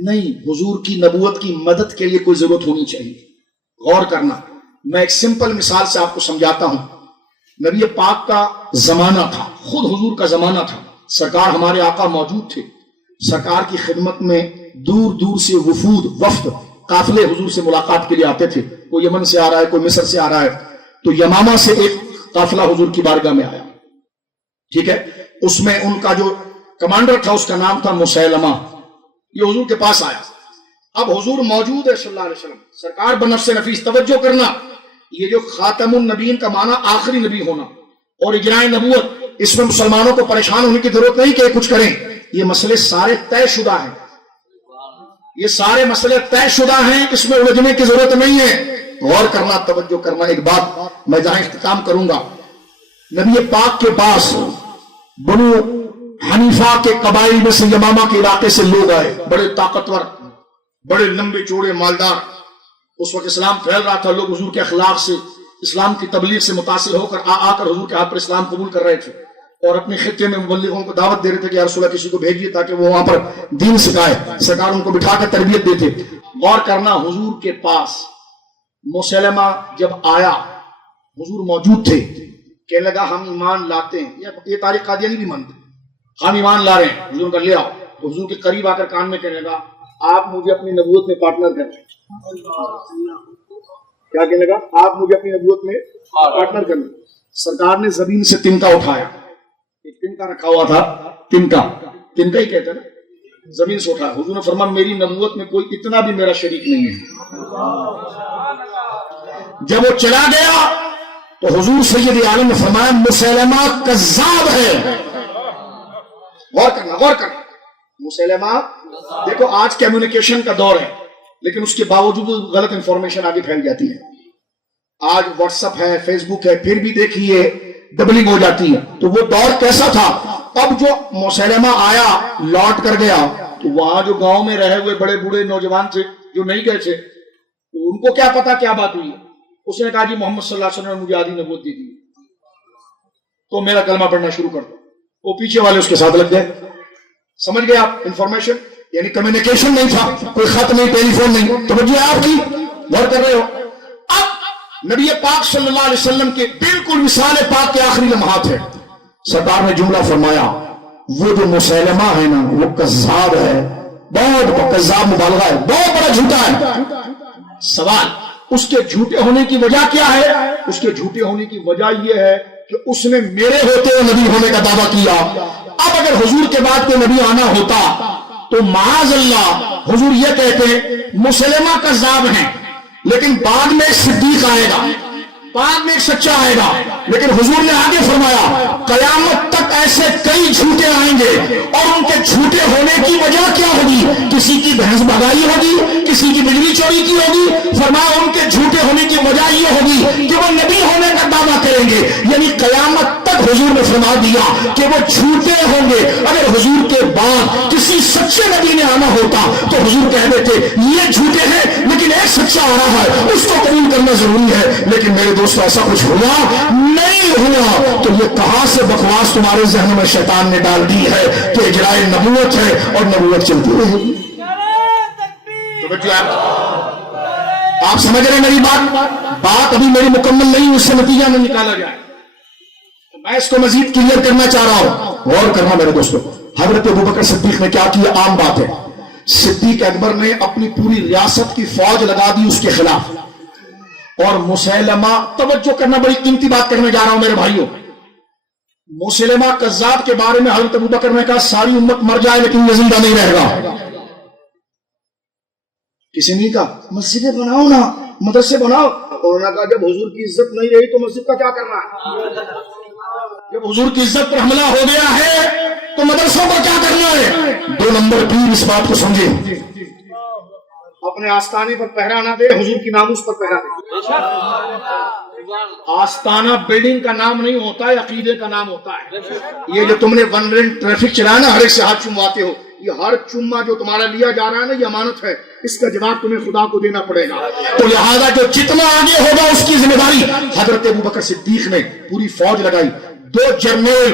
نہیں، حضور کی نبوت کی مدد کے لیے کوئی ضرورت ہونی چاہیے. غور کرنا، میں ایک سمپل مثال سے آپ کو سمجھاتا ہوں. نبی پاک کا زمانہ تھا، خود حضور کا زمانہ تھا، سرکار ہمارے آقا موجود تھے. سرکار کی خدمت میں دور دور سے وفد قافلے حضور سے ملاقات کے لیے آتے تھے. کوئی یمن سے آ رہا ہے، کوئی مصر سے آ رہا ہے. تو یمامہ سے ایک قافلہ حضور کی بارگاہ میں آیا، ٹھیک ہے. اس میں ان کا جو کمانڈر تھا اس کا نام تھا مسیلمہ. یہ حضور کے پاس آیا. اب حضور موجود ہے صلی اللہ علیہ وسلم، سرکار بنفس نفیس. توجہ کرنا، یہ جو خاتم النبیین کا معنی آخری نبی ہونا اور اجراء نبوت، اس میں مسلمانوں کو پریشان ہونے کی ضرورت نہیں کہ کچھ کریں. یہ مسئلے سارے طے شدہ ہیں، یہ سارے مسئلے طے شدہ ہیں، اس میں الجھنے کی ضرورت نہیں ہے. غور کرنا، توجہ کرنا. ایک بات میں جہاں اختتام کروں گا، نبی پاک کے پاس بنو حنیفہ کے قبائل میں سے یمامہ کے علاقے سے لوگ آئے، بڑے طاقتور، بڑے لمبے چوڑے مالدار. اس وقت اسلام پھیل رہا تھا، لوگ حضور کے اخلاق سے، اسلام کی تبلیغ سے متاثر ہو کر آ کر حضور کے ہاتھ پر اسلام قبول کر رہے تھے اور اپنے خطے میں مبلغوں کو دعوت دے رہے تھے کہ یا رسول اللہ کسی کو بھیجیے تاکہ وہ وہاں پر دین سکھائے. سرکار ان کو بٹھا کر تربیت دیتے. غور کرنا، حضور کے پاس مسیلمہ جب آیا، حضور موجود تھے، کہنے لگا ہم ایمان لاتے ہیں. یہ تاریخ قادیانی بھی مانتے ہیں، ہم ایمان لا رہے ہیں. حضور کا لے آؤ. تو حضور کے قریب آ کر کان میں کہنے لگا آپ مجھے اپنی نبوت میں پارٹنر کریں. کیا کہنے لگا؟ آپ مجھے اپنی نبوت میں پارٹنر کریں. سرکار نے زمین سے تنکا اٹھایا، ایک تنکا رکھا ہوا تھا، تنکا ہی کہتے ہیں نا، زمین سے اٹھایا. حضور نے فرمایا میری نبوت میں کوئی اتنا بھی میرا شریک نہیں ہے. جب وہ چلا گیا تو حضور سید عالم نے فرمایا مسیلمہ کذاب ہے. غور کرنا. مسیلمہ، دیکھو آج کمیونیکیشن کا دور ہے لیکن اس کے باوجود غلط انفارمیشن آگے پھیل جاتی ہے. آج واٹس ایپ ہے، فیس بک ہے، پھر بھی دیکھیے ڈبلنگ ہو جاتی ہے. تو وہ دور کیسا تھا؟ اب جو مسیلمہ آیا لوٹ کر گیا تو وہاں جو گاؤں میں رہے ہوئے بڑے بوڑھے نوجوان تھے جو نہیں گئے تھے، ان کو کیا پتا کیا بات ہوئی ہے. اس نے کہا جی محمد صلی اللہ علیہ وسلم نے مجھے آدھی نبوت دی تھی تو میرا کلمہ پڑھنا شروع کر دو. وہ پیچھے والے اس کے ساتھ لگ گئے. سمجھ گئے آپ؟ انفارمیشن یعنی کمیونیکیشن نہیں تھا، کوئی خط نہیں، ٹیلی فون نہیں. توجہ آپ کی، غور کر رہے ہو. اب نبی پاک صلی اللہ علیہ وسلم کے بالکل وصال پاک کے آخری لمحات ہے. سرکار نے جملہ فرمایا وہ جو مسیلمہ ہے نا وہ کذاب ہے، بہت کذاب مبالغہ ہے، بہت بڑا جھوٹا ہے. سوال اس کے جھوٹے ہونے کی وجہ کیا ہے؟ اس کے جھوٹے ہونے کی وجہ یہ ہے کہ اس نے میرے ہوتے ہوئے نبی ہونے کا دعویٰ کیا. اب اگر حضور کے بعد کوئی نبی آنا ہوتا تو معاذ اللہ حضور یہ کہتے مسلمہ کذاب ہیں لیکن بعد میں ایک صدیق آئے گا، بعد میں ایک سچا آئے گا. لیکن حضور نے آگے فرمایا قیامت تک ایسے کئی جھوٹے آئیں گے اور ان کے جھوٹے ہونے کی وجہ کیا ہوگی؟ کسی کی بھینس بھگائی ہوگی، کسی کی بجلی چوری کی ہوگی. فرمایا ان کے جھوٹے ہونے کی وجہ یہ ہوگی کہ وہ نبی ہونے کا دعویٰ کریں گے. یعنی قیامت تک حضور نے فرما دیا کہ وہ جھوٹے ہوں گے. اگر حضور کے بعد کسی سچے نبی نے آنا ہوتا تو حضور کہہ دیتے یہ جھوٹے ہیں لیکن ایک سچا آ رہا ہے، اس کو قبول کرنا ضروری ہے. لیکن میرے دوستو ایسا کچھ ہوا نہیں ہوا. تو یہ کہاں سے بکواس تمہارے ذہن میں شیطان نے ڈال دی ہے کہ اجرائے نبوت ہے اور نبوت چلتی رہے گی. آپ سمجھ رہے ہیں میری بات ابھی میری مکمل نہیں، اس سے نتیجہ میں نکالا جائے. میں اس کو مزید کلیئر کرنا چاہ رہا ہوں. غور کرنا میرے دوستو، حضرت ابوبکر صدیق نے کیا کیا؟ عام بات ہے. صدیق اکبر نے اپنی پوری ریاست کی فوج لگا دی اس کے خلاف. اور مسیلمہ، توجہ کرنا، بڑی قیمتی بات کرنے جا رہا ہوں میرے بھائیوں. مسیلمہ کذاب کے بارے میں حضرت ابوبکر نے کہا ساری امت مر جائے لیکن یہ زندہ نہیں رہے گا. کسی نے کہا مسجدیں بناؤ نا، مدرسے بناؤ. اور انہوں نے کہا جب حضور کی عزت نہیں رہی تو مسجد کا کیا کرنا ہے؟ جب حضور کی عزت پر حملہ ہو گیا ہے تو مدرسوں پر کیا کرنا ہے؟ 2 نمبر پیر اس بات کو سمجھے، اپنے آستانے پر پہرا نہ دے، حضور کی ناموس پر پہرا دے. آستانہ بلڈنگ کا نام نہیں ہوتا ہے، عقیدے کا نام ہوتا ہے. یہ جو تم نے ون لین ٹریفک چلایا نا، ہر ایک سے ہاتھ چمواتے ہو، یہ ہر چمہ جو تمہارا لیا جا رہا ہے نا یہ امانت ہے، اس کا جواب تمہیں خدا کو دینا پڑے گا. تو لہذا جو جتنا آگے ہوگا اس کی ذمہ داری. حضرت ابوبکر صدیق نے پوری فوج لگائی. 2 جرنیل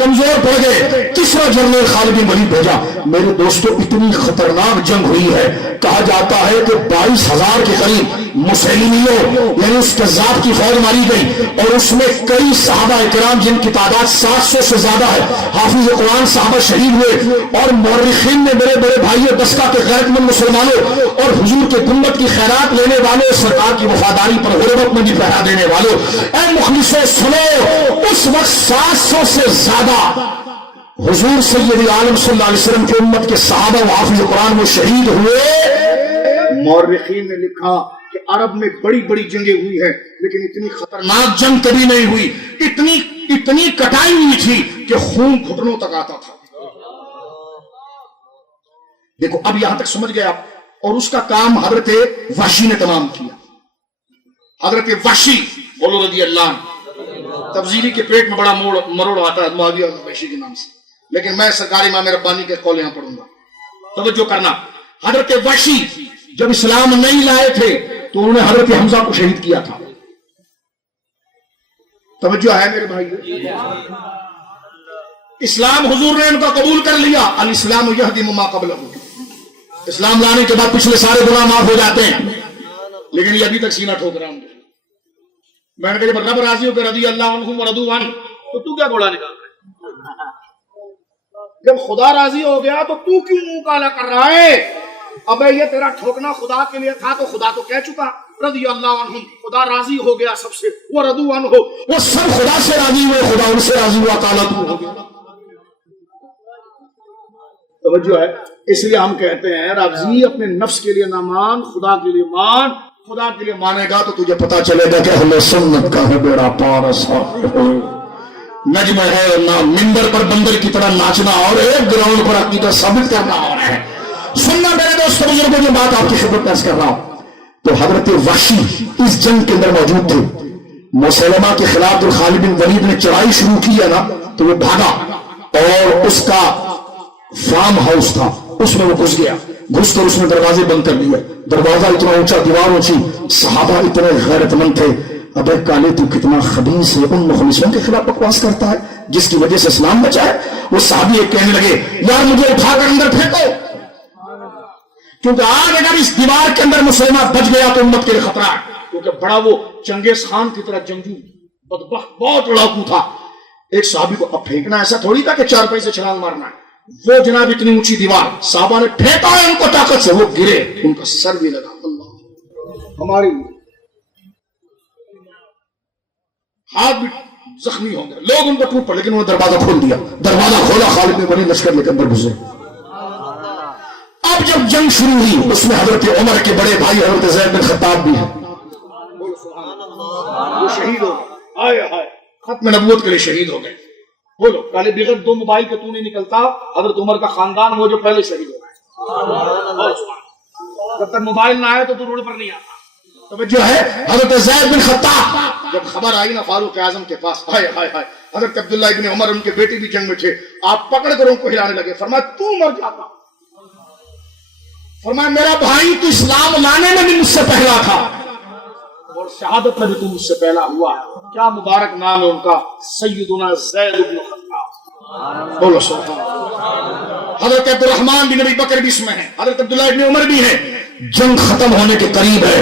کمزور پڑ گئے، تیسرا جنرل خالد بن ولید بھیجا۔ میرے دوستوں اتنی خطرناک جنگ ہوئی ہے، کہا جاتا ہے کہ 22,000 کے قریب مسلمینوں یعنی اس کذاب کی فوج ماری گئی، اور اس میں کئی صحابہ کرام جن کی تعداد 700 سے زیادہ ہے، حافظ قرآن صحابہ شہید ہوئے، اور مورخین نے میرے بڑے بھائیوں دسکا کے غیرت مند مسلمانوں اور حضور کے گنبد کی خیرات لینے والوں، سرکار کی وفاداری پر غربت میں بھی پہرا دینے والوں، اے مخلصوں سنو، اس وقت 700 سے زیادہ حضور سید عالم صلی اللہ علیہ وسلم کی امت کے صحابہ و حافظ قرآن وہ شہید ہوئے۔ مورخین نے لکھا کہ عرب میں بڑی بڑی جنگیں ہوئی ہیں لیکن اتنی خطرناک جنگ کبھی نہیں ہوئی، اتنی کٹائی ہوئی تھی کہ خون گھٹنوں تک آتا تھا۔ دیکھو اب یہاں تک سمجھ گئے آپ، اور اس کا کام حضرت وحشی نے تمام کیا۔ حضرت وحشی بولو رضی اللہ عنہ، تفضیلی کے پیٹ میں بڑا مروڑ آتا ہے معاویہ وحشی کے نام سے، لیکن میں سرکار امام ربانی کے قول یہاں پڑھوں گا، توجہ کرنا۔ حضرت وحشی جب اسلام نہیں لائے تھے تو انہوں نے حضرت حمزہ کو شہید کیا تھا، توجہ ہے میرے بھائی؟ اسلام حضور نے ان کا قبول کر لیا، الاسلام یہدم ما قبلہ، اسلام لانے کے بعد پچھلے سارے گناہ معاف ہو جاتے ہیں، لیکن یہ ابھی تک سینہ ٹھوک رہا ہوں۔ میں نے کہا جب رب راضی ہو کہ رضی اللہ عنہم ورضوا عنہ، تو کیا گھوڑا نکال رہا ہے؟ جب خدا راضی ہو گیا تو تو کیوں منہ کالا کر رہا ہے؟ ابے یہ تیرا ٹھوکنا خدا کے لیے تھا تو خدا تو کہہ چکا رضی اللہ عنہم، خدا راضی ہو گیا سب سے، ورضوا عنہ، وہ سب خدا سے راضی ہوئے، خدا ان سے راضی ہوا، تعالیٰ تو ہو گیا۔ توجہ ہے؟ اس لیے ہم کہتے ہیں راضی اپنے نفس کے لیے نہ مان، خدا کے لیے مان۔ خدا کے لیے مانے گا تو تجھے پتا چلے گا کہ اہل سنت کا ہے بیڑا پار صاحب، نجم ہے نہ منبر پر بندر کی طرح ناچنا اور ایک گراؤنڈ پر عقیدہ ثابت کرنا اور ہے۔ سننا میرے دوست بزرگوں، جو بات آپ کی خدمت میں عرض کر رہا ہوں، تو حضرت وحشی اس جنگ کے اندر موجود تھے۔ مسیلمہ کے خلاف جو خالد بن ولید نے چڑھائی شروع کی ہے نا، تو وہ بھاگا اور اس کا فارم ہاؤس تھا، اس میں وہ گھس گیا، گھس کر اس نے دروازے بند کر دیے، دروازہ اتنا اونچا، دیوار اونچی، صحابہ اتنے غیرت مند تھے۔ ابے کالے تو کتنا خبیث ہے، ان مخلصوں کے خلاف بکواس کرتا ہے جس کی وجہ سے اسلام بچا ہے۔ وہ صحابی ایک کہنے لگے یار مجھے اٹھا کر اندر پھینکو، کیونکہ آج اگر اس دیوار کے اندر مسلمہ بچ گیا تو امت کے لیے خطرہ ہے، کیونکہ بڑا وہ چنگیز خان کی طرح جنگجو بدبخت بہت لڑاکو تھا۔ ایک صحابی کو اب پھینکنا ایسا تھوڑی تھا کہ 4 پیسے چھلانگ مارنا ہے، وہ جناب اتنی اونچی دیوار، صحابہ نے پھینکا ہے ان کو طاقت سے، وہ گرے، ان کا سر بھی لگا۔ اللہ ہماری ہاتھ بھی زخمی ہوں گے، لوگ ان کو ٹوٹ پڑے، لیکن انہوں نے دروازہ کھول دیا، دروازہ کھولا، خالد بن ولید لشکر لے کر اندر گھسے۔ اب جب جنگ شروع ہوئی اس میں حضرت عمر کے بڑے بھائی حضرت زید بن خطاب بھی ہیں، وہ شہید ہو گئے، آئے ہائے ختم نبوت کے لیے شہید ہو گئے۔ بولو کالے بغیر 2 موبائل کے تو نہیں نکلتا، حضرت عمر کا خاندان وہ جو پہلے شہید ہو گئے، جب تک موبائل نہ آئے تو روڈ پر نہیں آتا۔ توجہ ہے؟ حضرت زید بن خطاب جب خبر آئی نا فاروق اعظم کے پاس، ہائے ہائے ہائے، حضرت عبداللہ ابن عمر ان کے بیٹے بھی جنگ میں تھے، آپ پکڑ کر ان کو ہلانے لگے، فرمایا تو مر جاتا، فرمایا میرا بھائی تو اسلام لانے میں بھی مجھ سے پہلا تھا اور شہادت میں بھی تو مجھ سے پہلا ہوا، کیا مبارک نام ہے ان کا، سیدنا زید بن خطاب۔ بولو سبحان اللہ۔ حضرت عبد الرحمن بن ابی بکر بھی اس میں ہیں، حضرت عبداللہ ابن عمر بھی ہیں۔ جنگ ختم ہونے کے قریب ہے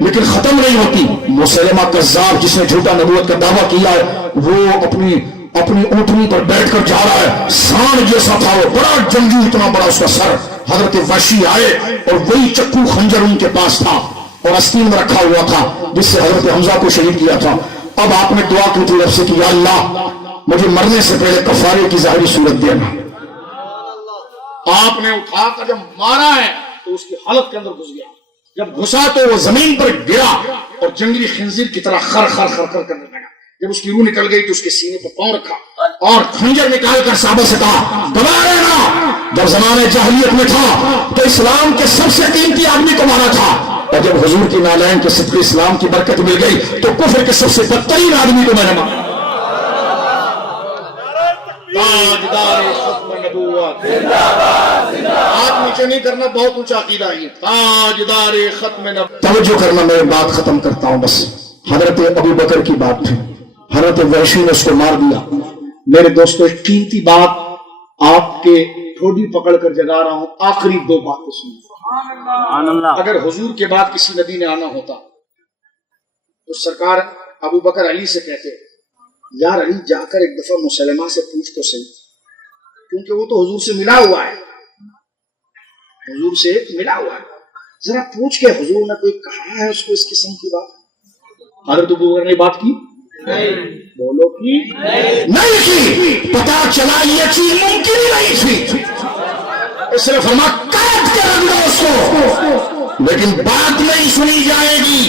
لیکن ختم نہیں ہوتی۔ مسیلمہ کذاب جس نے جھوٹا نبوت کا دعویٰ کیا ہے وہ اپنی اونٹنی پر بیٹھ کر جا رہا ہے، سان جیسا تھا وہ، بڑا جنگجو، اتنا بڑا اس کا سر۔ حضرت وحشی آئے اور وہی چکو خنجر ان کے پاس تھا اور آستین میں رکھا ہوا تھا جس سے حضرت حمزہ کو شہید کیا تھا۔ اب آپ نے دعا کی تھی رب سے کہ یا اللہ مجھے مرنے سے پہلے کفارے کی ظاہری صورت دینا۔ آپ نے اٹھا کر جب مارا ہے تو اس کی حالت کے اندر گھس گیا، جب گھسا تو وہ زمین پر گرا اور جنگلی خنزیر کی طرح خر خر خر خر کرنے لگا۔ جب اس کی روح نکل گئی تو اس کے سینے پر پاؤں رکھا اور خنجر نکال کر صحابہ سے کہا دبا رہنا۔ جب زمانے جاہلیت میں تھا تو اسلام کے سب سے قیمتی آدمی کو مارا تھا، اور جب حضور کی نالین کے صدقے اسلام کی برکت مل گئی تو کفر کے سب سے بدترین آدمی کو میں نے مارا۔ تاجدار ختم نبوت، ہاتھ نیچے نہیں کرنا، بہت اونچا عقیدہ ہے، تاجدار ختم نبوت۔ توجہ کرنا، میں بات ختم کرتا ہوں بس۔ حضرت ابو بکر کی بات تھی، حضرت وحشی نے اس کو مار دیا، میرے دوستو ایک قیمتی بات آپ کے ٹھوڈی پکڑ کر جگا رہا ہوں، آخری دو باتیں سنیں۔ اگر حضور کے بعد کسی نبی نے آنا ہوتا تو سرکار ابو بکر علی سے کہتے یار علی جا کر ایک دفعہ مسلمہ سے پوچھ تو صحیح، کیونکہ وہ تو حضور سے ملا ہوا ہے، حضور سے ملا ہوا ہے، ذرا پوچھ کے حضور نے کوئی کہا ہے اس کو اس قسم کی بات؟ حضرت ابو بکر نے بات کی؟ بولو کی نہیں کی، پتا چلا یہ چیز ممکن ہی نہیں تھی، اس نے فرمایا قید کے رکھ دو اس کو، لیکن بات نہیں سنی جائے گی،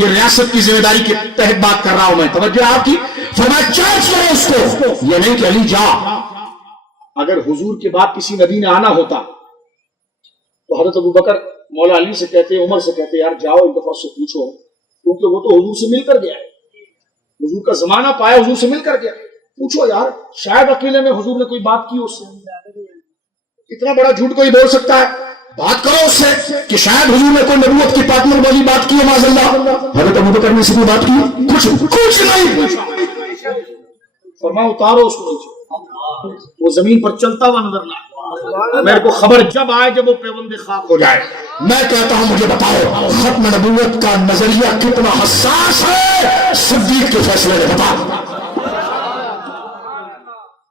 یہ ریاست کی ذمہ داری کے تحت بات کر رہا ہوں میں، توجہ آپ کی، فرمایا چارج کرو اس کو، یہ نہیں کہ علی جا۔ اگر حضور کے بعد کسی نبی نے آنا ہوتا تو حضرت ابو بکر مولا علی سے کہتے، عمر سے کہتے یار جاؤ ایک دفعہ سے پوچھو، کیونکہ وہ تو حضور سے مل کر گیا ہے، حضور کا زمانہ پایا، حضور سے مل کر گیا، پوچھو یار شاید اکیلے میں حضور نے کوئی بات کی اس سے، اتنا بڑا جھوٹ کوئی بول سکتا ہے؟ بات کرو اس سے کہ شاید حضور نے کوئی نبوت کی پارٹنر والی بات کی ہے معاذ اللہ۔ حضرت ابو بکر نے سے کوئی بات کی؟ کچھ نہیں پوچھا، فرمایا اتارو اس کو نیچے، وہ زمین پر چلتا ہوا نظر نہ آئے، میرے کو خبر جب آئے جب وہ پیوند خاک ہو جائے۔ میں کہتا ہوں مجھے بتاؤ ختم نبوت کا نظریہ کتنا حساس ہے، صدیق کے فیصلے نے بتا